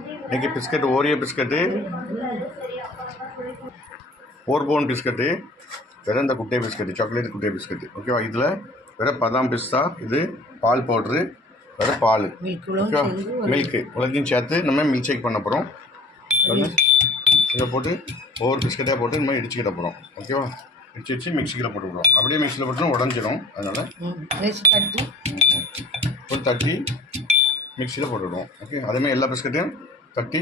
இன்றைக்கி biscuit Oreo biscuit, 4 phone biscuit, வேறு இந்த குட்டை பிஸ்கட்டு, சாக்லேட் குட்டை பிஸ்கட்டு. ஓகேவா? இதில் வேறு பதாம் பிஸ்தா, இது பால் பவுட்ரு, வேறு பால், ஓகேவா? மில்க்கு உலகையும் சேர்த்து நம்ம மில்க் ஷேக் பண்ண போகிறோம். இதை போட்டு ஒவ்வொரு பிஸ்கட்டாக போட்டு இந்த மாதிரி இடிச்சுக்கிட்ட போகிறோம். ஓகேவா? இடிச்சு வச்சு மிக்சிக்கில் போட்டுவிடுவோம். அப்படியே மிக்சியில் போட்டு உடஞ்சிடும். அதனால் ஒரு தட்டி மிக்சியில் போட்டுவிடுவோம். ஓகே, அதேமாதிரி எல்லா பிஸ்கட்டையும் தட்டி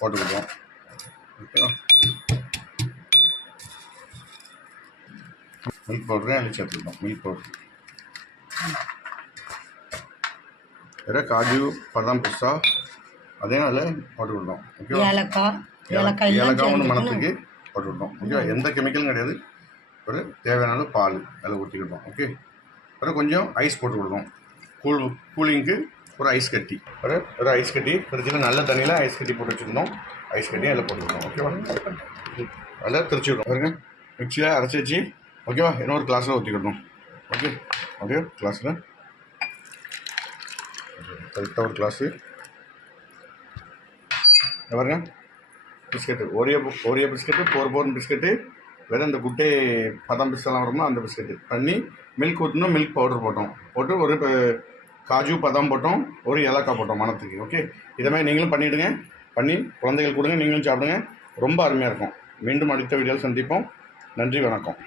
போட்டுக்கிடுவோம். ஓகேவா? மில்க் பவுடரே அதில் சேர்த்துக்கிட்டோம். மில்க் பவுட்ரு வேறு காஜு பதாம் பிஸ்தா அதே அதில் போட்டுக்கிட்டோம். ஓகேவா? ஏலக்காய் ஒன்று மணத்துக்கு போட்டுக்கிட்டோம். ஓகேவா? எந்த கெமிக்கலும் கிடையாது. ஒரு தேவையான பால் அதில் ஊற்றிக்கிட்டோம். ஓகே, அப்புறம் கொஞ்சம் ஐஸ் போட்டு விடுவோம். கூலிங்க்கு ஒரு ஐஸ் கட்டி, ஒரு ஐஸ் கட்டி ஃப்ரிட்ஜில் நல்ல தண்ணியில் ஐஸ் கட்டி போட்டு வச்சுருந்தோம். ஐஸ் கட்டி அதில் போட்டுக்கிட்டோம். ஓகேவா? அதில் திரிச்சு விடுவோம். பாருங்க, மிக்சியில் அரைச்சி வச்சு, ஓகேவா, இன்னொரு கிளாஸில் ஊற்றிக்கிட்டோம். ஓகே, ஓகே, கிளாஸில் கரெக்டாக ஒரு கிளாஸு. பாருங்க, biscuit Oreo biscuit, 4 phone biscuit, வேறு இந்த குட்டை பதாம் பிஸ்கெல்லாம் வருமோ அந்த பிஸ்கெட்டு பண்ணி மில்க் ஊற்றணும். மில்க் பவுடர் போட்டு ஒரு காஜு பதாம் போட்டோம், ஒரு ஏலக்காய் போட்டோம் மணத்துக்கு. ஓகே, இதை மாதிரி நீங்களும் பண்ணிவிடுங்க. பண்ணி குழந்தைகள் கொடுங்க, நீங்களும் சாப்பிடுங்க. ரொம்ப அருமையாக இருக்கும். மீண்டும் அடுத்த வீடியோவில் சந்திப்போம். நன்றி, வணக்கம்.